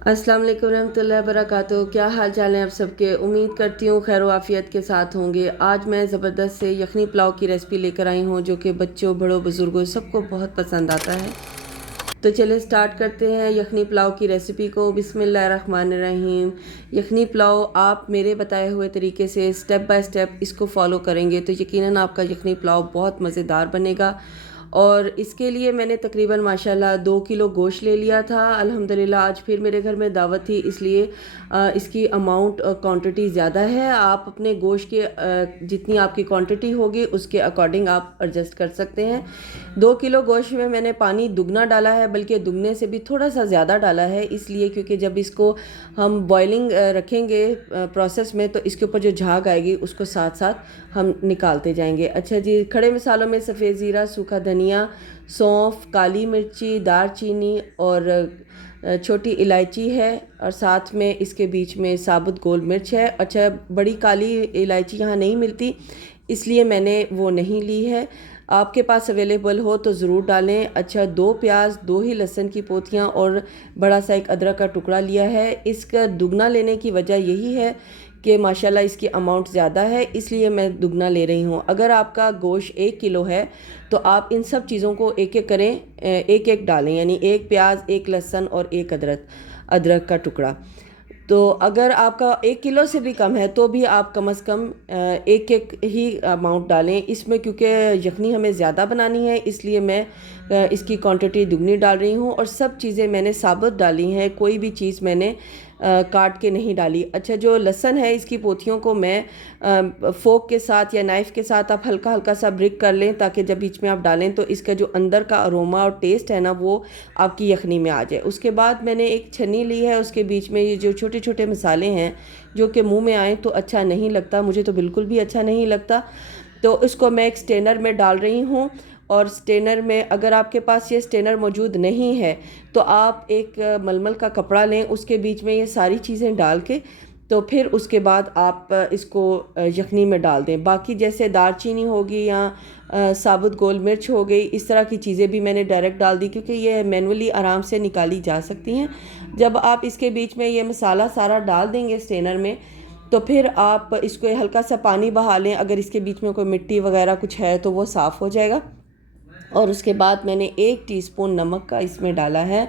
अस्सलाम वालेकुम रहमतुल्लाहि वबरकातुहू। क्या हाल चाल है आप सबके। उम्मीद करती हूँ खैर आफियत के साथ होंगे। आज मैं ज़बरदस्त से यखनी पुलाव की रेसिपी लेकर आई हूँ जो कि बच्चों बड़ों बुज़ुर्गों सबको बहुत पसंद आता है। तो चलिए स्टार्ट करते हैं यखनी पुलाव की रेसिपी को। बिस्मिल्लाहिर्रहमानिर्रहीम। यखनी पुलाव आप मेरे बताए हुए तरीके से स्टेप बाय स्टेप इसको फॉलो करेंगे तो यकीनन आपका यखनी पुलाव बहुत मज़ेदार बनेगा। और इसके लिए मैंने तकरीबन माशाल्लाह 2 किलो गोश्त ले लिया था। अल्हम्दुलिल्लाह आज फिर मेरे घर में दावत थी, इसलिए इसकी अमाउंट क्वांटिटी ज़्यादा है। आप अपने गोश्त के जितनी आपकी क्वांटिटी होगी उसके अकॉर्डिंग आप एडजस्ट कर सकते हैं। 2 किलो गोश्त में मैंने पानी दुगना डाला है, बल्कि दुगने से भी थोड़ा सा ज़्यादा डाला है, इसलिए क्योंकि जब इसको हम बॉइलिंग रखेंगे प्रोसेस में तो इसके ऊपर जो झाग आएगी उसको साथ साथ हम निकालते जाएंगे। अच्छा जी, खड़े मसालों में सफ़ेद ज़ीरा, सूखा धनिया, सौंफ, काली मिर्ची, दारचीनी और छोटी इलायची है, और साथ में इसके बीच में साबुत गोल मिर्च है। अच्छा, बड़ी काली इलायची यहाँ नहीं मिलती इसलिए मैंने वो नहीं ली है। आपके पास अवेलेबल हो तो ज़रूर डालें। अच्छा, 2 प्याज, 2 ही लहसुन की पोथियाँ और बड़ा सा एक अदरक का टुकड़ा लिया है। इसका दुगना लेने की वजह यही है कि माशाल्लाह इसकी अमाउंट ज़्यादा है, इसलिए मैं दुगना ले रही हूँ। अगर आपका गोश्त 1 किलो है तो आप इन सब चीज़ों को एक एक करें, एक एक डालें, यानी 1 प्याज, 1 लहसुन और 1 अदरक का टुकड़ा। तो अगर आपका 1 किलो से भी कम है तो भी आप कम से कम एक एक ही अमाउंट डालें इसमें, क्योंकि यखनी हमें ज़्यादा बनानी है इसलिए मैं इसकी क्वांटिटी दुगनी डाल रही हूँ। और सब चीज़ें मैंने साबुत डाली हैं, कोई भी चीज़ मैंने काट के नहीं डाली। अच्छा, जो लहसुन है इसकी पोथियों को मैं फोक के साथ या नाइफ़ के साथ आप हल्का हल्का सा ब्रिक कर लें, ताकि जब बीच में आप डालें तो इसका जो अंदर का अरोमा और टेस्ट है ना वो आपकी यखनी में आ जाए। उसके बाद मैंने एक छन्नी ली है, उसके बीच में ये जो छोटे छोटे मसाले हैं जो कि मुंह में आए तो अच्छा नहीं लगता, मुझे तो बिल्कुल भी अच्छा नहीं लगता, तो इसको मैं एक स्टेनर में डाल रही हूँ। और स्टेनर में अगर आपके पास ये स्टेनर मौजूद नहीं है तो आप एक मलमल का कपड़ा लें, उसके बीच में ये सारी चीज़ें डाल के तो फिर उसके बाद आप इसको यखनी में डाल दें। बाकी जैसे दालचीनी होगी या साबुत गोल मिर्च हो गई, इस तरह की चीज़ें भी मैंने डायरेक्ट डाल दी क्योंकि ये मैनुअली आराम से निकाली जा सकती हैं। जब आप इसके बीच में ये मसाला सारा डाल देंगे स्टेनर में तो फिर आप इसको हल्का सा पानी बहा लें, अगर इसके बीच में कोई मिट्टी वगैरह कुछ है तो वो साफ़ हो जाएगा। और उसके बाद मैंने 1 टीस्पून नमक का इसमें डाला है,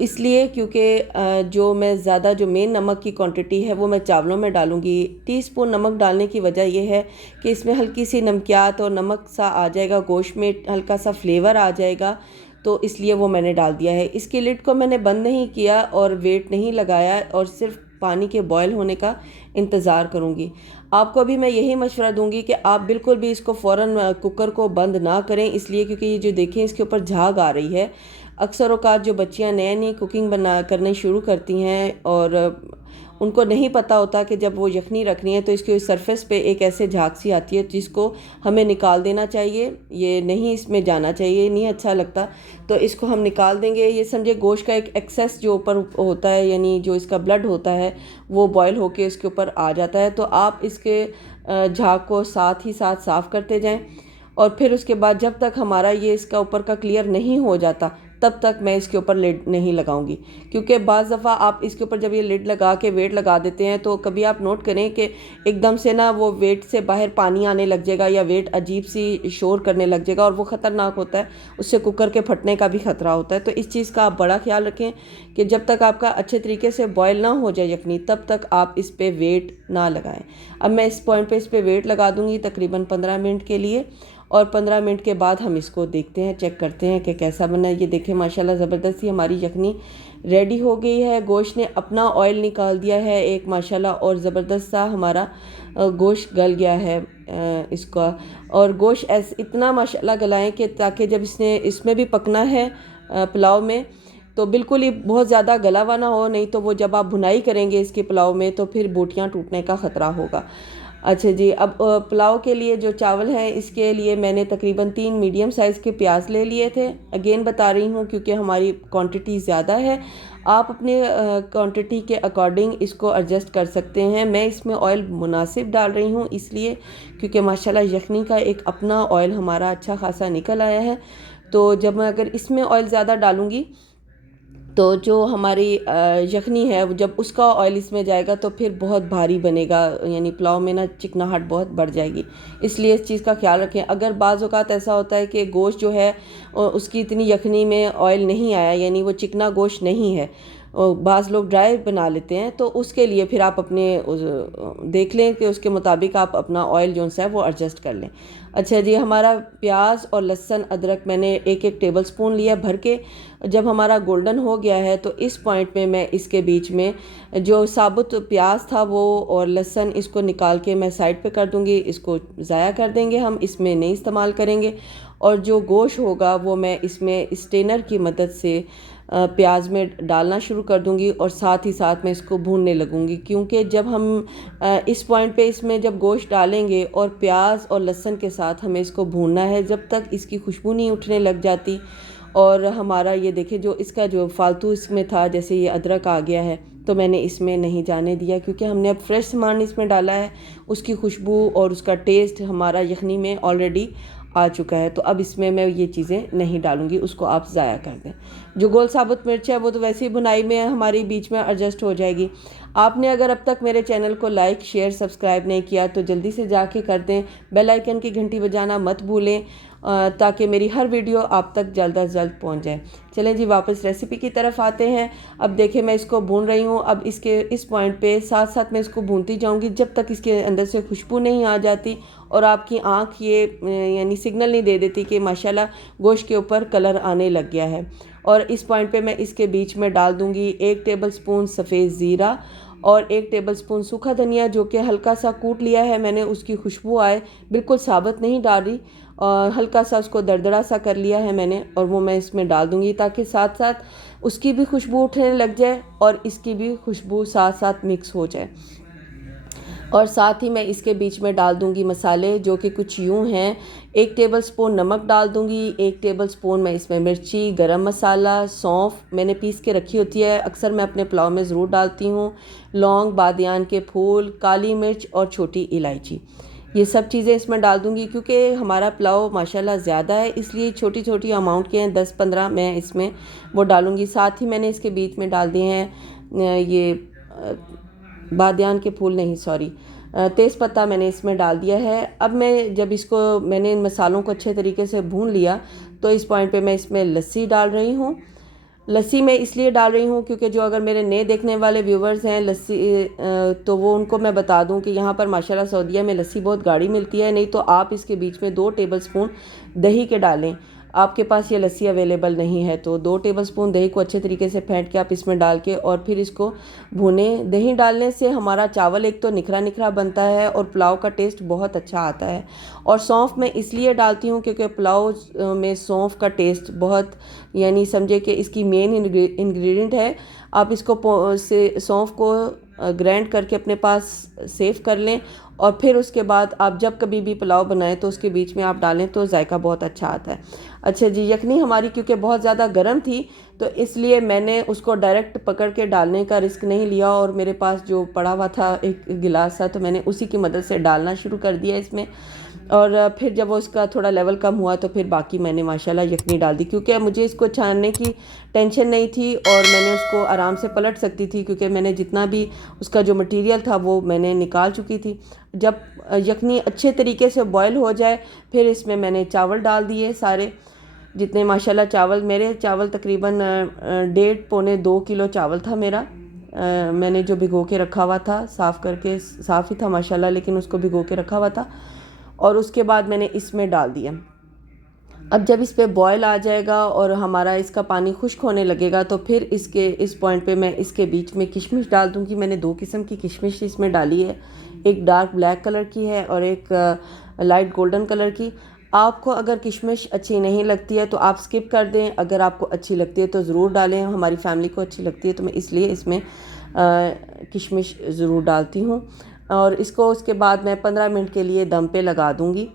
इसलिए क्योंकि जो मेन नमक की क्वांटिटी है वो मैं चावलों में डालूँगी। टीस्पून नमक डालने की वजह यह है कि इसमें हल्की सी नमकियात और नमक सा आ जाएगा, गोश्त में हल्का सा फ्लेवर आ जाएगा, तो इसलिए वो मैंने डाल दिया है। इसकी लिड को मैंने बंद नहीं किया और वेट नहीं लगाया और सिर्फ पानी के बॉयल होने का इंतज़ार करूँगी। आपको भी मैं यही मशवरा दूंगी कि आप बिल्कुल भी इसको फ़ौरन कुकर को बंद ना करें, इसलिए क्योंकि ये जो देखें इसके ऊपर झाग आ रही है। अक्सर औक़ात जो बच्चियां नए नई कुकिंग करने शुरू करती हैं और उनको नहीं पता होता कि जब वो यखनी रखनी है तो इसके सरफेस पे एक ऐसे झाग सी आती है जिसको हमें निकाल देना चाहिए, ये नहीं इसमें जाना चाहिए, नहीं अच्छा लगता, तो इसको हम निकाल देंगे। ये समझे गोश्त का एक एक्सेस जो ऊपर होता है, यानी जो इसका ब्लड होता है वो बॉयल होके इसके ऊपर आ जाता है, तो आप इसके झाग को साथ ही साथ साफ़ करते जाएं। और फिर उसके बाद जब तक हमारा ये इसका ऊपर का क्लियर नहीं हो जाता तब तक मैं इसके ऊपर लिड नहीं लगाऊंगी, क्योंकि बाज़ दफ़ा आप इसके ऊपर जब ये लिड लगा के वेट लगा देते हैं तो कभी आप नोट करें कि एकदम से ना वो वेट से बाहर पानी आने लग जाएगा या वेट अजीब सी शोर करने लग जाएगा और वो ख़तरनाक होता है, उससे कुकर के फटने का भी ख़तरा होता है। तो इस चीज़ का आप बड़ा ख्याल रखें कि जब तक आपका अच्छे तरीके से बॉयल ना हो जाए यखनी तब तक आप इस पर वेट ना लगाएं। अब मैं इस पॉइंट पे इस पर वेट लगा दूंगी तकरीबन 15 मिनट के लिए, और 15 मिनट के बाद हम इसको देखते हैं, चेक करते हैं कि कैसा बना है। ये देखें माशाल्लाह ज़बरदस्त ही हमारी यखनी रेडी हो गई है। गोश्त ने अपना ऑयल निकाल दिया है एक माशाल्लाह, और ज़बरदस्त सा हमारा गोश्त गल गया है इसका। और गोश्त ऐसे इतना माशाल्लाह गलाएं कि ताकि जब इसमें भी पकना है पुलाव में तो बिल्कुल ही बहुत ज़्यादा गला हुआ ना हो, नहीं तो वो जब आप भुनाई करेंगे इसके पुलाव में तो फिर बोटियाँ टूटने का ख़तरा होगा। अच्छा जी, अब पुलाव के लिए जो चावल हैं इसके लिए मैंने तकरीबन 3 मीडियम साइज़ के प्याज ले लिए थे। अगेन बता रही हूँ क्योंकि हमारी क्वांटिटी ज़्यादा है, आप अपने क्वांटिटी के अकॉर्डिंग इसको एडजस्ट कर सकते हैं। मैं इसमें ऑयल मुनासिब डाल रही हूँ इसलिए क्योंकि माशाल्लाह यखनी का एक अपना ऑयल हमारा अच्छा खासा निकल आया है। तो जब मैं अगर इसमें ऑयल ज़्यादा डालूँगी तो जो हमारी यखनी है जब उसका ऑयल इसमें जाएगा तो फिर बहुत भारी बनेगा, यानी पुलाव में ना चिकनाहट बहुत बढ़ जाएगी। इसलिए इस चीज़ का ख्याल रखें। अगर बाज़ औक़ात ऐसा होता है कि गोश्त जो है उसकी इतनी यखनी में ऑयल नहीं आया, यानी वो चिकना गोश्त नहीं है, बाज़ लोग ड्राई बना लेते हैं, तो उसके लिए फिर आप अपने देख लें कि उसके मुताबिक आप अपना ऑयल जो सा है वो एडजस्ट कर लें। अच्छा जी, हमारा प्याज और लहसुन अदरक मैंने एक एक टेबल स्पून लिया भर के। जब हमारा गोल्डन हो गया है तो इस पॉइंट में मैं इसके बीच में जो साबुत प्याज था वो और लहसुन इसको निकाल के मैं साइड पे कर दूंगी। इसको ज़ाया कर देंगे, हम इसमें नहीं इस्तेमाल करेंगे। और जो गोश्त होगा वो मैं इसमें स्टेनर की मदद से प्याज में डालना शुरू कर दूंगी और साथ ही साथ मैं इसको भूनने लगूंगी, क्योंकि जब हम इस पॉइंट पे इसमें जब गोश्त डालेंगे और प्याज और लहसुन के साथ हमें इसको भूनना है जब तक इसकी खुशबू नहीं उठने लग जाती। और हमारा ये देखिए जो इसका जो फालतू इसमें था, जैसे ये अदरक आ गया है, तो मैंने इसमें नहीं जाने दिया, क्योंकि हमने अब फ्रेश सामान इसमें डाला है। उसकी खुशबू और उसका टेस्ट हमारा यखनी में ऑलरेडी आ चुका है, तो अब इसमें मैं ये चीज़ें नहीं डालूंगी, उसको आप ज़ाया कर दें। जो गोल साबुत मिर्च है वो तो वैसे ही भुनाई में हमारी बीच में एडजस्ट हो जाएगी। आपने अगर अब तक मेरे चैनल को लाइक शेयर सब्सक्राइब नहीं किया तो जल्दी से जाके कर दें। बेल आइकन की घंटी बजाना मत भूलें, ताकि मेरी हर वीडियो आप तक जल्द अज जल्द पहुंच जाए। चलें जी, वापस रेसिपी की तरफ आते हैं। अब देखें मैं इसको भून रही हूँ। अब इसके इस पॉइंट पे साथ साथ मैं इसको भूनती जाऊँगी जब तक इसके अंदर से खुशबू नहीं आ जाती और आपकी आँख ये यानी सिग्नल नहीं दे देती कि माशाल्लाह गोश्त के ऊपर कलर आने लग गया है। और इस पॉइंट पे मैं इसके बीच में डाल दूँगी 1 टेबलस्पून सफ़ेद ज़ीरा और 1 टेबलस्पून सूखा धनिया, जो कि हल्का सा कूट लिया है मैंने, उसकी खुशबू आए, बिल्कुल साबुत नहीं डाल रही, और हल्का सा उसको दरदरा सा कर लिया है मैंने, और वो मैं इसमें डाल दूँगी ताकि साथ साथ उसकी भी खुशबू उठने लग जाए और इसकी भी खुशबू साथ साथ मिक्स हो जाए। और साथ ही मैं इसके बीच में डाल दूंगी मसाले, जो कि कुछ यूँ हैं। 1 टेबलस्पून नमक डाल दूंगी, 1 टेबलस्पून मैं इसमें मिर्ची, गरम मसाला, सौंफ मैंने पीस के रखी होती है, अक्सर मैं अपने पुलाव में ज़रूर डालती हूँ, लौंग, बादियान के फूल, काली मिर्च और छोटी इलायची, ये सब चीज़ें इसमें डाल दूंगी। क्योंकि हमारा पुलाव माशाल्लाह ज़्यादा है, इसलिए छोटी छोटी अमाउंट के हैं, 10-15 मैं इसमें वो डालूंगी। साथ ही मैंने इसके बीच में डाल दिए हैं ये बादियान के फूल नहीं, सॉरी, तेज़पत्ता मैंने इसमें डाल दिया है। अब मैं जब इसको मैंने इन मसालों को अच्छे तरीके से भून लिया तो इस पॉइंट पे मैं इसमें लस्सी डाल रही हूँ। लस्सी मैं इसलिए डाल रही हूँ क्योंकि जो अगर मेरे नए देखने वाले व्यूवर्स हैं लस्सी, तो वो उनको मैं बता दूँ कि यहाँ पर माशाल्लाह सऊदीया में लस्सी बहुत गाढ़ी मिलती है, नहीं तो आप इसके बीच में 2 टेबलस्पून दही के डालें। आपके पास ये लस्सी अवेलेबल नहीं है तो 2 टेबलस्पून दही को अच्छे तरीके से फेंट के आप इसमें डाल के और फिर इसको भुनें। दही डालने से हमारा चावल एक तो निखरा निखरा बनता है और पुलाव का टेस्ट बहुत अच्छा आता है। और सौंफ मैं इसलिए डालती हूँ क्योंकि पुलाव में सौंफ का टेस्ट बहुत, यानी समझे कि इसकी मेन इंग्रेडिएंट है। आप इसको सौंफ को ग्राइंड करके अपने पास सेव कर लें और फिर उसके बाद आप जब कभी भी पुलाव बनाएं तो उसके बीच में आप डालें तो जायका बहुत अच्छा आता है। अच्छा जी, यखनी हमारी क्योंकि बहुत ज़्यादा गर्म थी तो इसलिए मैंने उसको डायरेक्ट पकड़ के डालने का रिस्क नहीं लिया, और मेरे पास जो पड़ा हुआ था एक गिलास था तो मैंने उसी की मदद से डालना शुरू कर दिया इसमें। और फिर जब उसका थोड़ा लेवल कम हुआ तो फिर बाकी मैंने माशाल्लाह यखनी डाल दी, क्योंकि मुझे इसको छानने की टेंशन नहीं थी और मैंने उसको आराम से पलट सकती थी, क्योंकि मैंने जितना भी उसका जो मटेरियल था वो मैंने निकाल चुकी थी। जब यखनी अच्छे तरीके से बॉयल हो जाए फिर इसमें मैंने चावल डाल दिए सारे, जितने माशाल्लाह चावल, मेरे चावल तकरीबन 1.5-2 किलो चावल था मेरा। मैंने जो भिगो के रखा हुआ था, साफ़ करके, साफ़ ही था माशाल्लाह, लेकिन उसको भिगो के रखा हुआ था और उसके बाद मैंने इसमें डाल दिया। अब जब इस पे बॉयल आ जाएगा और हमारा इसका पानी खुश्क होने लगेगा तो फिर इस पॉइंट पे मैं इसके बीच में किशमिश डाल दूंगी। मैंने 2 किस्म की किशमिश इसमें डाली है, एक डार्क ब्लैक कलर की है और एक लाइट गोल्डन कलर की। आपको अगर किशमिश अच्छी नहीं लगती है तो आप स्किप कर दें, अगर आपको अच्छी लगती है तो ज़रूर डालें। हमारी फैमिली को अच्छी लगती है तो मैं इसलिए इसमें किशमिश ज़रूर डालती हूँ। और इसको उसके बाद मैं 15 मिनट के लिए दम पे लगा दूँगी।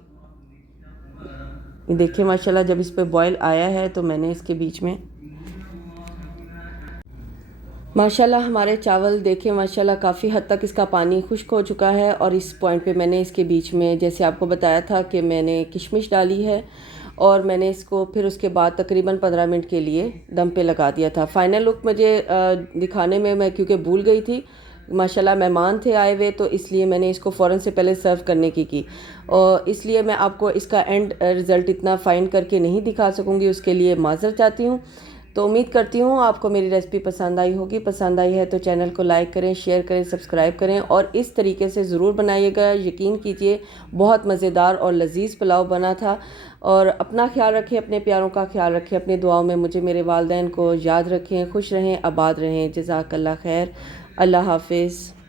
देखिए माशाल्लाह जब इस पे बॉयल आया है तो मैंने इसके बीच में माशाल्लाह हमारे चावल देखें माशाल्लाह काफ़ी हद तक इसका पानी खुश्क हो चुका है। और इस पॉइंट पे मैंने इसके बीच में, जैसे आपको बताया था कि मैंने किशमिश डाली है और मैंने इसको फिर उसके बाद तकरीबन 15 मिनट के लिए दम पे लगा दिया था। फाइनल लुक मुझे दिखाने में मैं क्योंकि भूल गई थी, माशाल्लाह मेहमान थे आए हुए, तो इसलिए मैंने इसको फ़ौरन से पहले सर्व करने की और इसलिए मैं आपको इसका एंड रिज़ल्ट इतना फ़ाइन करके नहीं दिखा सकूँगी, उसके लिए माज़रत चाहती हूँ। तो उम्मीद करती हूँ आपको मेरी रेसिपी पसंद आई होगी। पसंद आई है तो चैनल को लाइक करें, शेयर करें, सब्सक्राइब करें और इस तरीके से ज़रूर बनाइएगा। यकीन कीजिए बहुत मज़ेदार और लजीज़ पुलाव बना था। और अपना ख्याल रखें, अपने प्यारों का ख्याल रखें, अपनी दुआओं में मुझे मेरे वालिदैन को याद रखें। खुश रहें, आबाद रहें। जज़ाकल्लाह खैर। अल्लाह हाफ़िज़।